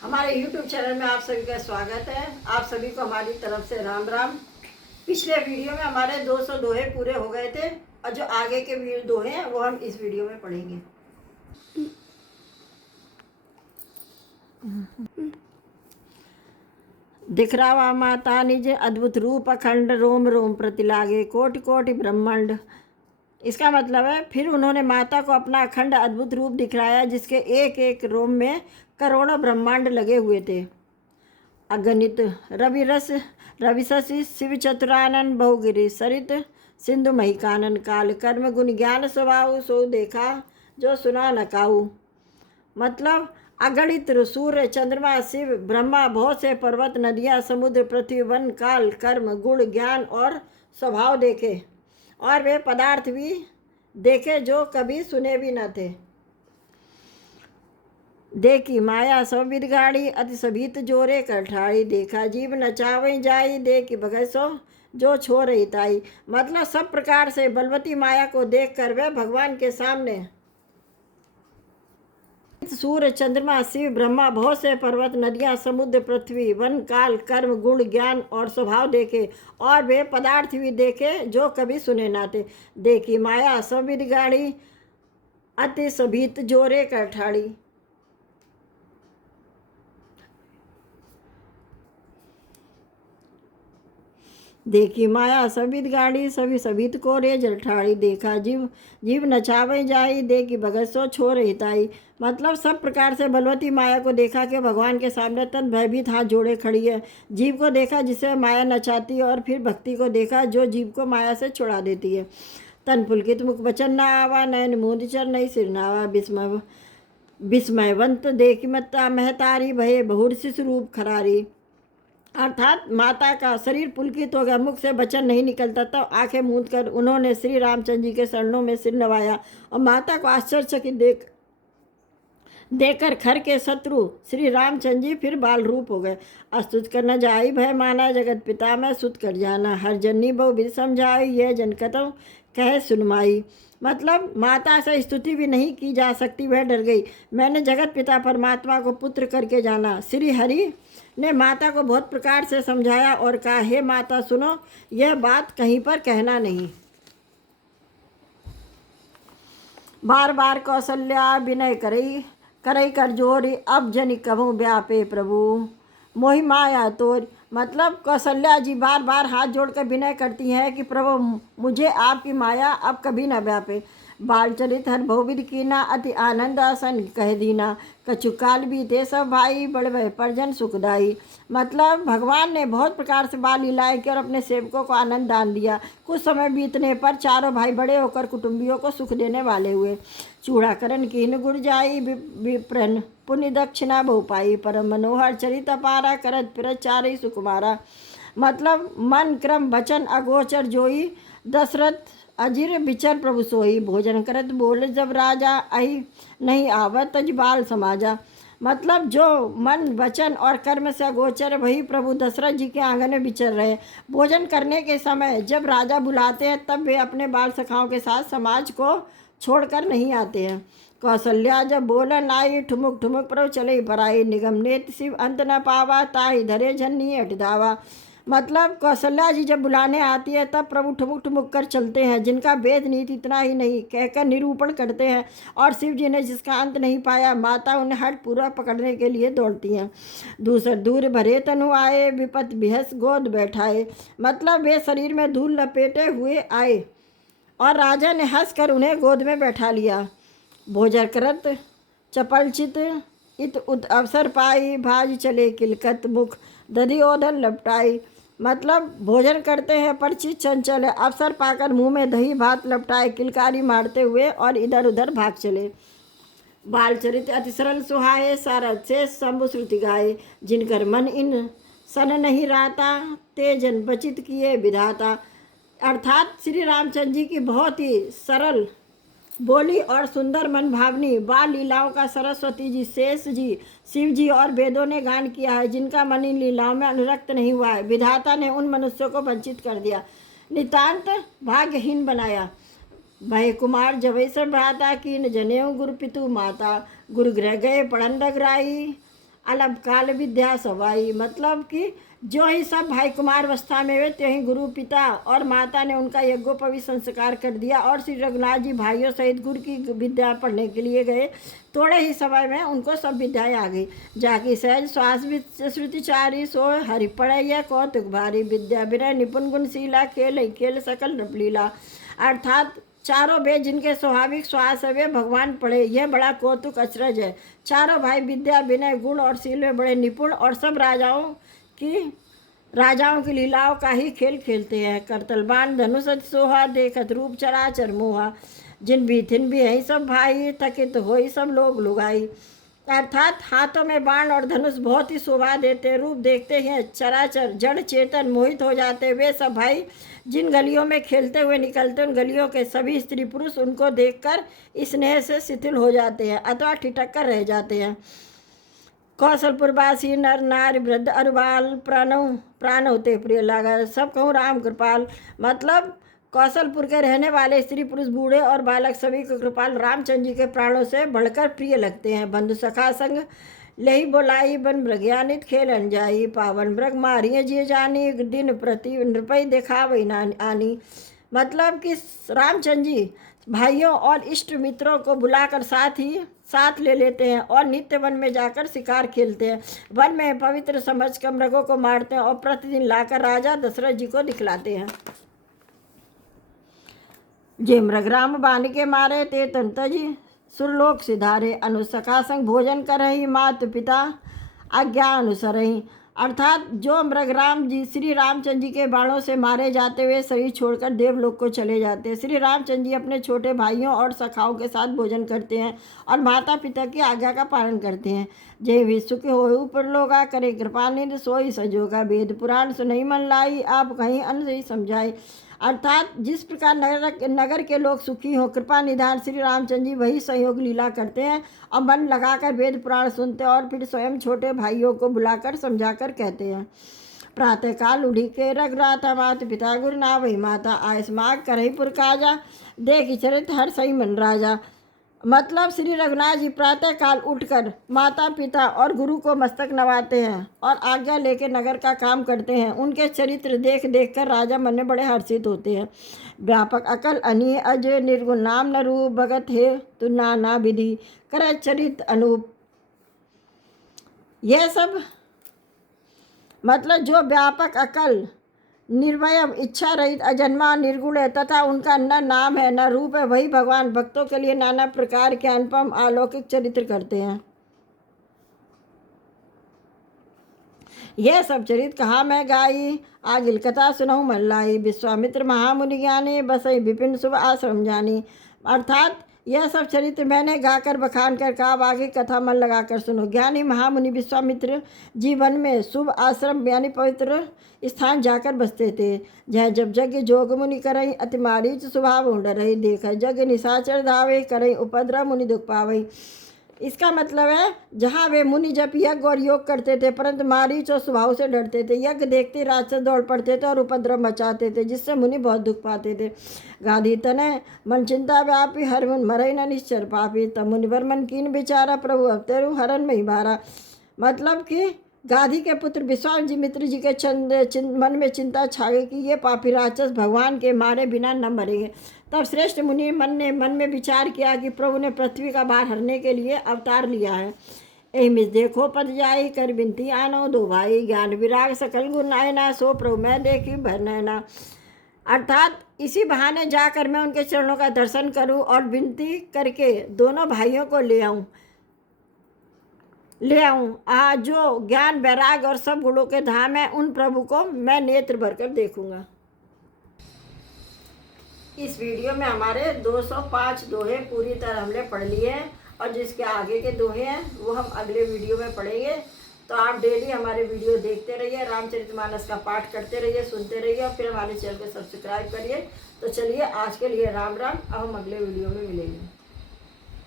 हमारे YouTube channel में आप सभी का स्वागत है। आप सभी को हमारी तरफ से राम राम। पिछले वीडियो में हमारे 200 दोहे पूरे हो गए थे और जो आगे के दोहे हैं वो हम इस वीडियो में पढ़ेंगे। दिखरावा माता निज अद्भुत रूप अखंड रोम रोम प्रति लागे कोटि कोटि ब्रह्मांड। इसका मतलब है फिर उन्होंने माता को अपना अखंड अद्भुत रूप दिखलाया जिसके एक एक रोम में करोड़ों ब्रह्मांड लगे हुए थे। अगणित रवि शशि शिव चतुरानन बहुगिरि सरित सिंधु महिकानन काल कर्म गुण ज्ञान स्वभाव सो देखा जो सुना न काऊ। मतलब अगणित सूर्य चंद्रमा शिव ब्रह्मा बहुत से पर्वत नदियाँ समुद्र पृथ्वी वन काल कर्म गुण ज्ञान और स्वभाव देखे और वे पदार्थ भी देखे जो कभी सुने भी न थे। देखी माया सब विदगाड़ी अति सभीत जोरे कर ठाड़ी देखा जीव नचावई जाई देखी भगसो जो छो रही ताई। मतलब सब प्रकार से बलवती माया को देख कर वह भगवान के सामने सूर्य चंद्रमा शिव ब्रह्मा बहुत से पर्वत नदियाँ समुद्र पृथ्वी वन काल कर्म गुण ज्ञान और स्वभाव देखे और वे पदार्थ भी देखे जो कभी सुने ना थे। देखी माया सब विदगाड़ी अति सभीत जोरे कर ठाड़ी। देखी माया सबित गाड़ी सभी सबित को रे जलठाड़ी देखा जीव जीव नचावे जाई देखी भगत सो छोर हिताई। मतलब सब प्रकार से बलवती माया को देखा कि भगवान के सामने तन भयभीत हाथ जोड़े खड़ी है। जीव को देखा जिसे माया नचाती है और फिर भक्ति को देखा जो जीव को माया से छुड़ा देती है। तन पुलकित मुख वचन ना आवा नयन मूंद चर नहीं सिर नावा विस्मयवंत देखी मत्ता महतारी भये बहुर रूप खरारी। अर्थात माता का शरीर पुलकित हो गया, मुख से वचन नहीं निकलता। तब आंखें मूंद कर उन्होंने श्री रामचंद्र जी के चरणों में सिर नवाया और माता को आश्चर्यचकित देखकर खर के शत्रु श्री रामचंद्र जी फिर बाल रूप हो गए। अस्तुत कर न जाई भय माना जगत पिता में सुत कर जाना हर जननी बहु भी समझाई यह जनकतों कहे सुनमाई। मतलब माता से स्तुति भी नहीं की जा सकती, वह डर गई। मैंने जगत पिता परमात्मा को पुत्र करके जाना। श्री हरि ने माता को बहुत प्रकार से समझाया और कहा, हे माता सुनो, यह बात कहीं पर कहना नहीं। बार बार कौशल्या विनय करई कर जोरी अब जनि कहूँ व्यापे प्रभु मोहि माया तोर। मतलब कौशल्या जी बार बार हाथ जोड़कर विनय करती हैं कि प्रभु मुझे आपकी माया अब कभी न व्यापे। बाल चरित हर बहुविध कीना अति आनंद आसन कह दीना कछु काल बीते सब भाई बड़े परजन सुखदाई। मतलब भगवान ने बहुत प्रकार से बाल लीलाएं की और अपने सेवकों को आनंद दान दिया। कुछ समय बीतने पर चारों भाई बड़े होकर कुटुंबियों को सुख देने वाले हुए। चूड़ाकरण कीन गुड़ जाई विप्रन पुण्य दक्षिणा बहु पाई परम मनोहर चरित अपारा करत फिर चारई सुकुमारा। मतलब मन क्रम वचन अगोचर जोई दशरथ अजिर बिचर प्रभु सोई भोजन करत बोल जब राजा आई नहीं आवत तज बाल समाजा। मतलब जो मन वचन और कर्म से अगोचर वही प्रभु दशरथ जी के आंगन में विचर रहे। भोजन करने के समय जब राजा बुलाते हैं तब वे अपने बाल सखाओं के साथ समाज को छोड़कर नहीं आते हैं। कौशल्या जब बोलन आई ठुमुक ठुमुक प्रभु चले पराई निगम नेत शिव अंत न पावा ताई धरे झन्नी हट धावा। मतलब कौशल्या जी जब बुलाने आती है तब प्रभु ठुमुक ठुमुक कर चलते हैं, जिनका वेद नीति इतना ही नहीं कहकर निरूपण करते हैं। और शिव जी ने जिसका अंत नहीं पाया माता उन्हें हठ पूरा पकड़ने के लिए दौड़ती हैं। दूसर दूर भरे तनु आए विपत बिहस गोद बैठाए। मतलब वे शरीर में धूल लपेटे हुए आए और राजा ने हंसकर उन्हें गोद में बैठा लिया। भोजन करत चपलचित इत उत अवसर पाई भाज चले किलकत मुख दधि ओधन लपटाई। मतलब भोजन करते हैं पर चित चंचल है, अवसर पाकर मुंह में दही भात लपटाए किलकारी मारते हुए और इधर उधर भाग चले। बाल चरित अति सरल सुहाए सारथ से शंभु श्रुति गाए जिनकर मन इन सन नहीं रहता तेजन बचित किए विधाता। अर्थात श्री रामचंद्र जी की बहुत ही सरल बोली और सुंदर मन भावनी बाल लीलाओं का सरस्वती जी शेष जी शिव जी और वेदों ने गान किया है, जिनका मन इन लीलाओं में अनुरक्त नहीं हुआ है। विधाता ने उन मनुष्यों को वंचित कर दिया, नितांत भाग्यहीन बनाया। भय कुमार जवै सब भ्राता कीन जनेऊ गुरु पितु माता गुरु ग्रह गए पड़न डगराई अलग काल विद्या सवाई, मतलब कि जो ही सब भाई कुमार अवस्था में हुए त्यों ही गुरु पिता और माता ने उनका यज्ञोपवीत संस्कार कर दिया और श्री रघुनाथ जी भाइयों सहित गुरु की विद्या पढ़ने के लिए गए। थोड़े ही समय में उनको सब विद्याएं आ गई। जाकी सहज श्वास श्रुतिचारी सो हरि पढ़ैया कौतुक भारी, विद्या विनय निपुण गुणशीला खेल खेल सकल नृपलीला। अर्थात चारों वेद जिनके स्वाभाविक श्वास है वे भगवान पढ़े, यह बड़ा कौतुक अचरज है। चारों भाई विद्या विनय गुण और शील में बड़े निपुण और सब राजाओं की लीलाओं का ही खेल खेलते हैं। करतलबान धनुष सोहा देखत रूप चराचर मोहा, जिन भी थिन भी है सब भाई थकित हो सब लोग लुगाई। अर्थात हाथों में बाण और धनुष बहुत ही शोभा देते, रूप देखते हैं चराचर जड़ चेतन मोहित हो जाते वे सब भाई जिन गलियों में खेलते हुए निकलते उन गलियों के सभी स्त्री पुरुष उनको देखकर स्नेह से शिथिल हो जाते हैं अथवा ठिठक कर रह जाते हैं। कौशलपुरवासी नर नारी वृद्ध अरुबाल प्राणव ते प्रिय लागा, सब कहूँ राम कृपाल, मतलब कौशलपुर के रहने वाले स्त्री पुरुष बूढ़े और बालक सभी को कृपाल रामचंद्र जी के प्राणों से बढ़कर प्रिय लगते हैं। बंधु सखा संग लही बोलाई बन मृगयानित खेल अनजाई, पावन मृग मारिय जिय जानी दिन प्रति नृपय देखा वही आनी, मतलब कि रामचंद्र जी भाइयों और इष्ट मित्रों को बुलाकर साथ ले लेते हैं और नित्य वन में जाकर शिकार खेलते हैं। वन में पवित्र समझकर मृगों को मारते हैं और प्रतिदिन लाकर राजा दशरथ जी को दिखलाते हैं। जे मृगराम बान के मारे ते तंतजी सुरलोक सिधारे, अनुसखा संग भोजन करही मात पिता आज्ञा अनुसरही। अर्थात जो मृगराम जी श्री रामचंद्र जी के बाणों से मारे जाते हुए शरीर छोड़कर देवलोक को चले जाते हैं। श्री रामचंद्र जी अपने छोटे भाइयों और सखाओं के साथ भोजन करते हैं और माता पिता की आज्ञा का पालन करते हैं। जय विश्व के हो ऊपर लोगा करे कृपानिधि सोई सजोगा, वेद पुराण सुनई मन लाई आप कहीं अन्न से ही समझाए। अर्थात जिस प्रकार नगर के लोग सुखी हो कृपा निधान श्री रामचंद्र जी वही सहयोग लीला करते हैं और मन लगाकर वेद पुराण सुनते हैं और फिर स्वयं छोटे भाइयों को बुलाकर समझाकर कहते हैं। प्रातःकाल उठी के रघुराथा मात पिता गुरु ना वही माता, आयस माग करही पुर काजा देखी चरित हर सही मन राजा, मतलब श्री रघुनाथ जी प्रातः काल उठकर माता पिता और गुरु को मस्तक नवाते हैं और आज्ञा लेकर नगर का काम करते हैं। उनके चरित्र देख देख कर राजा मन में बड़े हर्षित होते हैं। व्यापक अकल अनिय अजय निर्गुण नाम न रूप भगत है तु नाना विधि कर चरित अनूप, यह सब मतलब जो व्यापक अकल निर्वय इच्छा रहित अजन्मा निर्गुण है तथा उनका न नाम है न रूप है वही भगवान भक्तों के लिए नाना प्रकार के अनुपम अलौकिक चरित्र करते हैं। यह सब चरित्र कहा मैं गाई आगिल कथा सुनऊ मन लाई, विश्वामित्र महामुनि ज्ञानी बसई विपिन शुभ आश्रम जानी। अर्थात यह सब चरित्र मैंने गाकर बखान कर कहा, आगे कथा मन लगाकर सुनो। ज्ञानी महामुनि विश्वामित्र जीवन में शुभ आश्रम यानी पवित्र स्थान जाकर बसते थे, जहाँ जब यज्ञ जोग मुनि करई अति मारीच स्वभाव उड़ रही, देखा यज्ञ निशाचर धावे करई उपद्रव मुनि दुख पावई। इसका मतलब है जहाँ वे मुनि जब यज्ञ और योग करते थे परंतु मारीच और स्वभाव से डरते थे, यज्ञ देखते राक्षस दौड़ पड़ते थे और उपद्रव मचाते थे जिससे मुनि बहुत दुख पाते थे। गाधी तने मन चिंता व्यापी हर मन मरई न निश्चर पापी, तब मुनिवर मन कीन बेचारा प्रभु अब तेरू हरन में ही भारा। मतलब कि गाधी के पुत्र विश्वामित्र जी के मन में चिंता छा गई कि ये पापी राक्षस भगवान के मारे बिना न मरेंगे। तब श्रेष्ठ मुनि मन में विचार किया कि प्रभु ने पृथ्वी का भार हरने के लिए अवतार लिया है। यही मिस देखो पद जाई कर बिनती आनो दो भाई, ज्ञान विराग सकल गुण नायना सो प्रभु मैं देखी भर नैना। अर्थात इसी बहाने जाकर मैं उनके चरणों का दर्शन करूं और विनती करके दोनों भाइयों को ले आऊं जो ज्ञान वैराग और सब गुणों के धाम है, उन प्रभु को मैं नेत्र भरकर देखूंगा। इस वीडियो में हमारे 205 दोहे पूरी तरह हमने पढ़ लिए हैं और जिसके आगे के दोहे हैं वो हम अगले वीडियो में पढ़ेंगे। तो आप डेली हमारे वीडियो देखते रहिए, रामचरितमानस का पाठ करते रहिए, सुनते रहिए और फिर हमारे चैनल को सब्सक्राइब करिए। तो चलिए आज के लिए राम राम, अब हम अगले वीडियो में मिलेंगे।